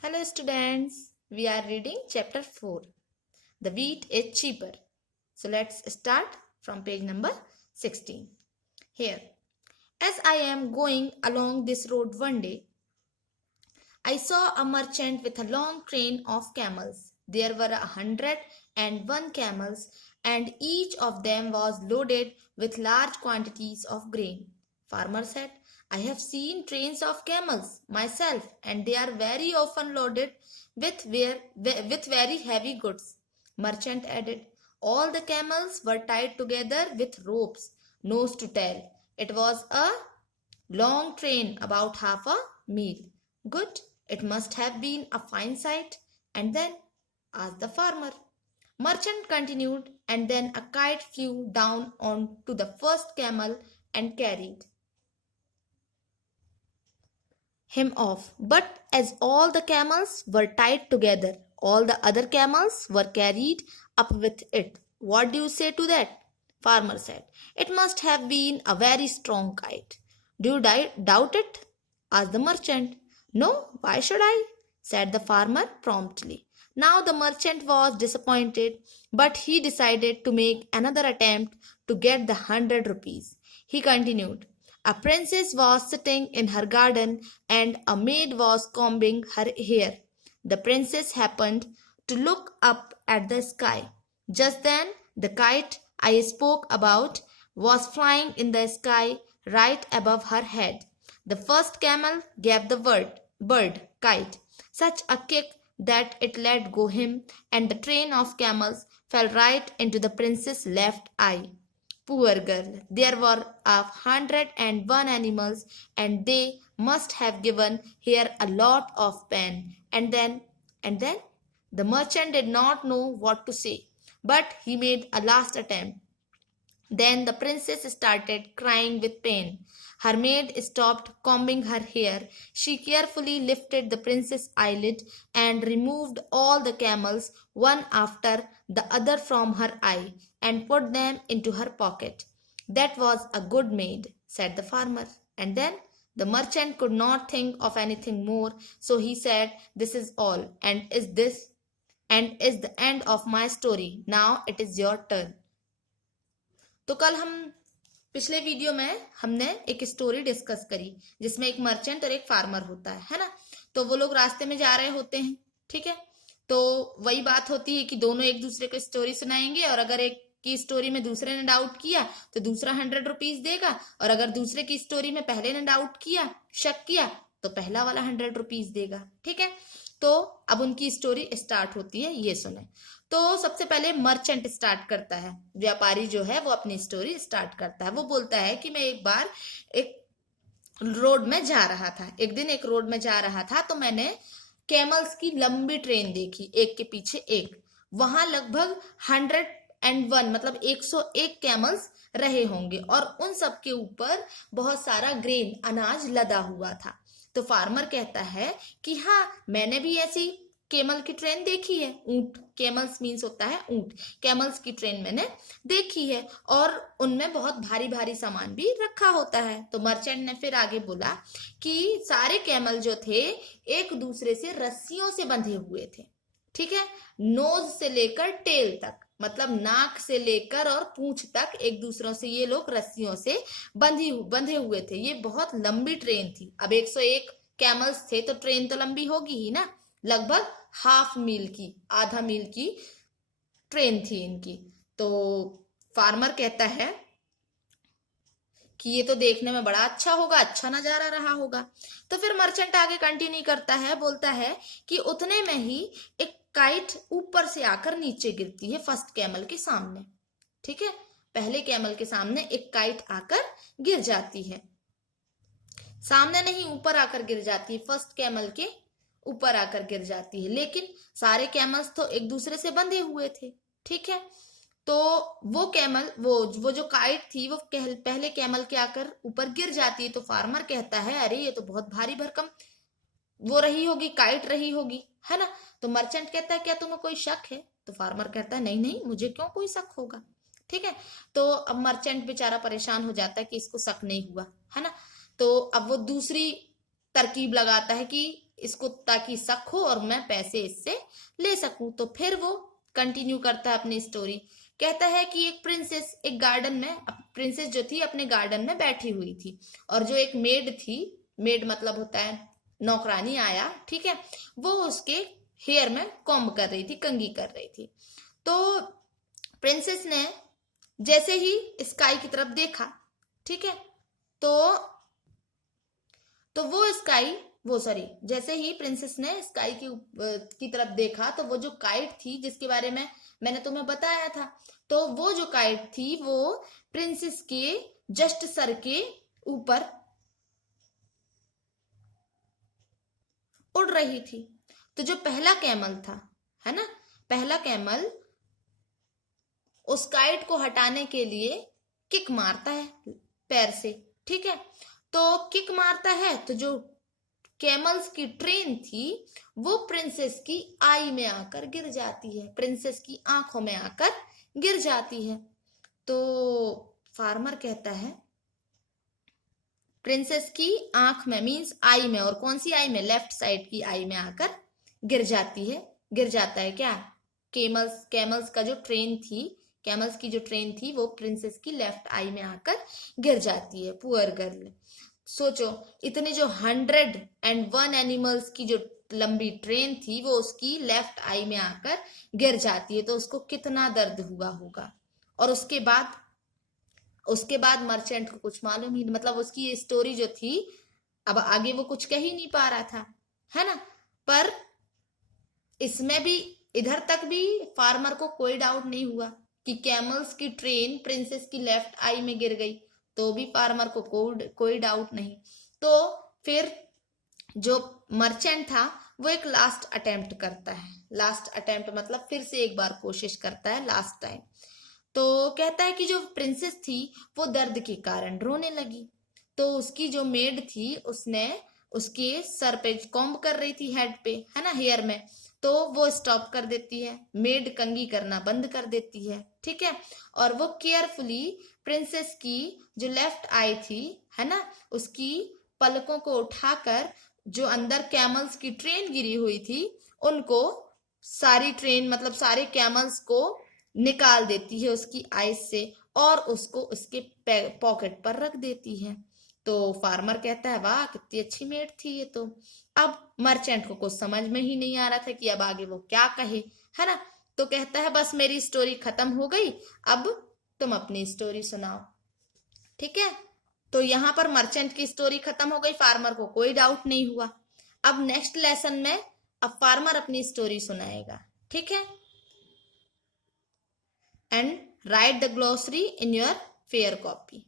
Hello students, we are reading chapter 4. The wheat is cheaper. So let's start from page number 16. Here, as I am going along this road one day, I saw a merchant with a long train of camels. There were 101 camels, and each of them was loaded with large quantities of grain. Farmer said, I have seen trains of camels myself, and they are very often loaded with very heavy goods. Merchant added, all the camels were tied together with ropes, nose to tail. It was a long train, about half a mile. Good, it must have been a fine sight. And then? Asked the farmer. Merchant continued, and then a kite flew down onto the first camel and carried him off. But as all the camels were tied together, all the other camels were carried up with it. What do you say to that? Farmer said. It must have been a very strong kite. Do you doubt it? Asked the merchant. No, why should I? Said the farmer promptly. Now the merchant was disappointed, but he decided to make another attempt to get the 100 rupees. He continued. A princess was sitting in her garden and a maid was combing her hair. The princess happened to look up at the sky. Just then, the kite I spoke about was flying in the sky right above her head. The first camel gave the kite, such a kick that it let go him, and the train of camels fell right into the princess's left eye. Poor girl, there were 101 animals, and they must have given her a lot of pain. And then, the merchant did not know what to say, but he made a last attempt. Then the princess started crying with pain. Her maid stopped combing her hair. She carefully lifted the princess' eyelid and removed all the camels, one after the other, from her eye and put them into her pocket. That was a good maid, said the farmer. And then the merchant could not think of anything more, so he said, This is all, and is the end of my story. Now it is your turn. तो कल हम पिछले video में हमने एक story discuss करी जिसमें एक मर्चेंट और एक फार्मर होता है ना। तो वो लोग रास्ते में जा रहे होते हैं, ठीक है। तो वही बात होती है कि दोनों एक दूसरे को स्टोरी सुनाएंगे, और अगर एक की स्टोरी में दूसरे ने डाउट किया तो दूसरा 100 रुपीज देगा, और अगर दूसरे की स्टोरी में पहले ने डाउट किया, शक किया, तो पहला वाला 100 रुपीज देगा, ठीक है। तो अब उनकी स्टोरी स्टार्ट होती है, ये सुने। तो सबसे पहले मर्चेंट स्टार्ट करता है, व्यापारी जो है वो अपनी स्टोरी स्टार्ट करता है। वो बोलता है कि मैं एक बार एक रोड में जा रहा था, एक दिन एक रोड में जा रहा था, तो मैंने कैमल्स की लंबी ट्रेन देखी, एक के पीछे एक। वहां लगभग 101 मतलब 101 कैमल्स रहे होंगे, और उन सब के ऊपर बहुत सारा ग्रेन, अनाज लदा हुआ था। तो फार्मर कहता है कि हाँ, मैंने भी ऐसी कैमल की ट्रेन देखी है। ऊंट, कैमल्स मीन्स होता है ऊंट, कैमल्स की ट्रेन मैंने देखी है, और उनमें बहुत भारी भारी सामान भी रखा होता है। तो मर्चेंट ने फिर आगे बोला कि सारे कैमल जो थे एक दूसरे से रस्सियों से बंधे हुए थे, ठीक है। नोज से लेकर टेल तक, मतलब नाक से लेकर और पूंछ तक एक दूसरों से ये लोग रस्सियों से बंधे हुए थे। ये बहुत लंबी ट्रेन थी। अब 101 कैमल्स थे तो ट्रेन तो लंबी होगी ही ना, लगभग हाफ मील की, आधा मील की ट्रेन थी इनकी। तो फार्मर कहता है कि ये तो देखने में बड़ा अच्छा होगा, अच्छा नजारा रहा होगा। तो फिर मर्चेंट आगे कंटिन्यू करता है, बोलता है कि उतने में ही एक काइट ऊपर से आकर नीचे गिरती है फर्स्ट कैमल के सामने, ठीक है। पहले कैमल के सामने एक काइट आकर गिर जाती है, सामने नहीं ऊपर आकर गिर जाती है, फर्स्ट कैमल के ऊपर आकर गिर जाती है। लेकिन सारे कैमल्स तो एक दूसरे से बंधे हुए थे, ठीक है। तो वो कैमल, वो जो काइट थी वो पहले कैमल के आकर ऊपर गिर जाती है। तो फार्मर कहता है, अरे ये तो बहुत भारी भरकम वो रही होगी, काइट रही होगी, है ना। तो मर्चेंट कहता है, क्या तुम्हें कोई शक है? तो फार्मर कहता है, नहीं नहीं, मुझे क्यों कोई शक होगा, ठीक है। तो अब मर्चेंट बेचारा परेशान हो जाता है कि इसको शक नहीं हुआ, है ना। तो अब वो दूसरी तरकीब लगाता है कि इसको ताकि शक हो और मैं पैसे इससे ले सकूं। तो फिर वो कंटिन्यू करता है अपनी स्टोरी। कहता है कि एक प्रिंसेस एक गार्डन में, प्रिंसेस जो थी अपने गार्डन में बैठी हुई थी, और जो एक मेड थी, मेड मतलब होता है नौकरानी, आया, ठीक है, वो उसके हेयर में कॉम्ब कर रही थी, कंघी कर रही थी। तो प्रिंसेस ने जैसे ही स्काई की तरफ देखा, ठीक है, तो वो स्काई, वो सॉरी, जैसे ही प्रिंसेस ने स्काई की तरफ देखा, तो वो जो काइट थी जिसके बारे में मैंने तुम्हें बताया था, तो वो जो काइट थी वो प्रिंसेस के जस्ट सर के ऊपर उड़ रही थी। तो जो पहला कैमल था, है ना, पहला कैमल उस काइट को हटाने के लिए किक मारता है पैर से, ठीक है। तो किक मारता है तो जो कैमल्स की ट्रेन थी वो प्रिंसेस की आई में आकर गिर जाती है, प्रिंसेस की आंखों में आकर गिर जाती है। तो फार्मर कहता है प्रिंसेस की आंख में मींस आई में, और कौन सी आई में, लेफ्ट साइड की आई में आकर गिर जाती है, गिर जाता है क्या, कैमल्स का जो ट्रेन थी, कैमल्स की जो ट्रेन थी वो प्रिंसेस की लेफ्ट आई में आकर गिर जाती है। पुअर गर्ल, सोचो, इतने जो 101 एनिमल्स की जो लंबी ट्रेन थी वो उसकी लेफ्ट आई में आकर गिर जाती है, तो उसको कितना दर्द हुआ होगा। और उसके बाद मर्चेंट को कुछ मालूम ही नहीं, मतलब उसकी ये स्टोरी जो थी, अब आगे वो कुछ कह ही नहीं पा रहा था, है ना। पर इसमें भी, इधर तक भी फार्मर को कोई डाउट नहीं हुआ कि कैमल्स की ट्रेन प्रिंसेस की लेफ्ट आई में गिर गई, तो भी फार्मर को कोई डाउट नहीं। तो फिर जो मर्चेंट था वो एक लास्ट अटेम्प्ट करता है, लास्ट अटेम्प्ट मतलब फिर से एक बार कोशिश करता है, लास्ट टाइम। तो कहता है कि जो प्रिंसेस थी वो दर्द के कारण रोने लगी, तो उसकी जो मेड थी उसने उसके सर पे कॉम्ब कर रही थी, हेड पे, है ना, हेयर में, तो वो स्टॉप कर देती है, मेड कंघी करना बंद कर देती है, ठीक है। और वो केयरफुली प्रिंसेस की जो लेफ्ट आई थी, है ना, उसकी पलकों को उठाकर जो अंदर कैमल्स की ट्रेन गिरी हुई थी उनको, सारी ट्रेन मतलब सारे कैमल्स को निकाल देती है उसकी आईज से, और उसको उसके पॉकेट पर रख देती है। तो फार्मर कहता है वाह कितनी अच्छी मेड थी ये तो। अब मर्चेंट को कुछ समझ में ही नहीं आ रहा था कि अब आगे वो क्या कहे, है ना। तो कहता है बस मेरी स्टोरी खत्म हो गई, अब तुम अपनी स्टोरी सुनाओ, ठीक है। तो यहाँ पर मर्चेंट की स्टोरी खत्म हो गई, फार्मर को कोई डाउट नहीं हुआ। अब नेक्स्ट लेसन में अब फार्मर अपनी स्टोरी सुनाएगा, ठीक है। And write the glossary in your fair copy.